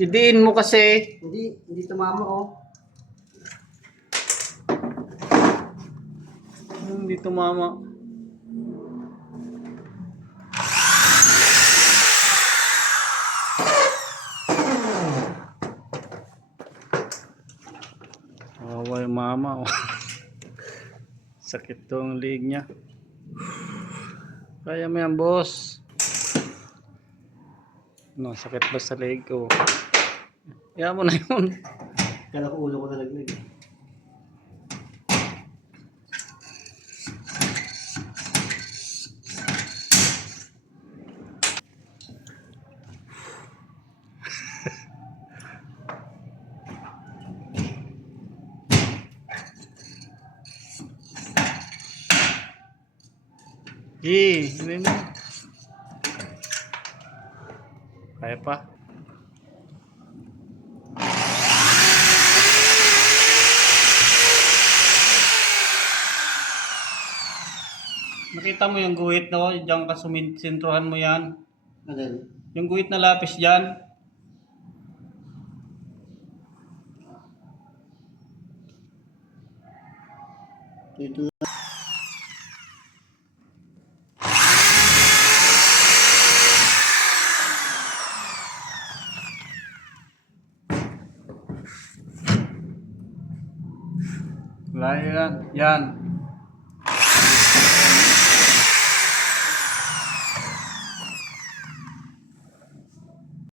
Idiin mo kasi. Hindi tumama oh. Hindi tumama. Kawawa yung mama. Sakit tong liig niya. Kaya mo yan, boss. No, sakit ba sa liig ko? Kaya mo na yun. Kala ko ulo ko nalaglag. Hindi mo. Kaya pa. Nakita mo yung guhit no? Diyan ka sentruhan mo yan. Ano? Yung guhit na lapis dyan. Dito. Wala yan. Yan.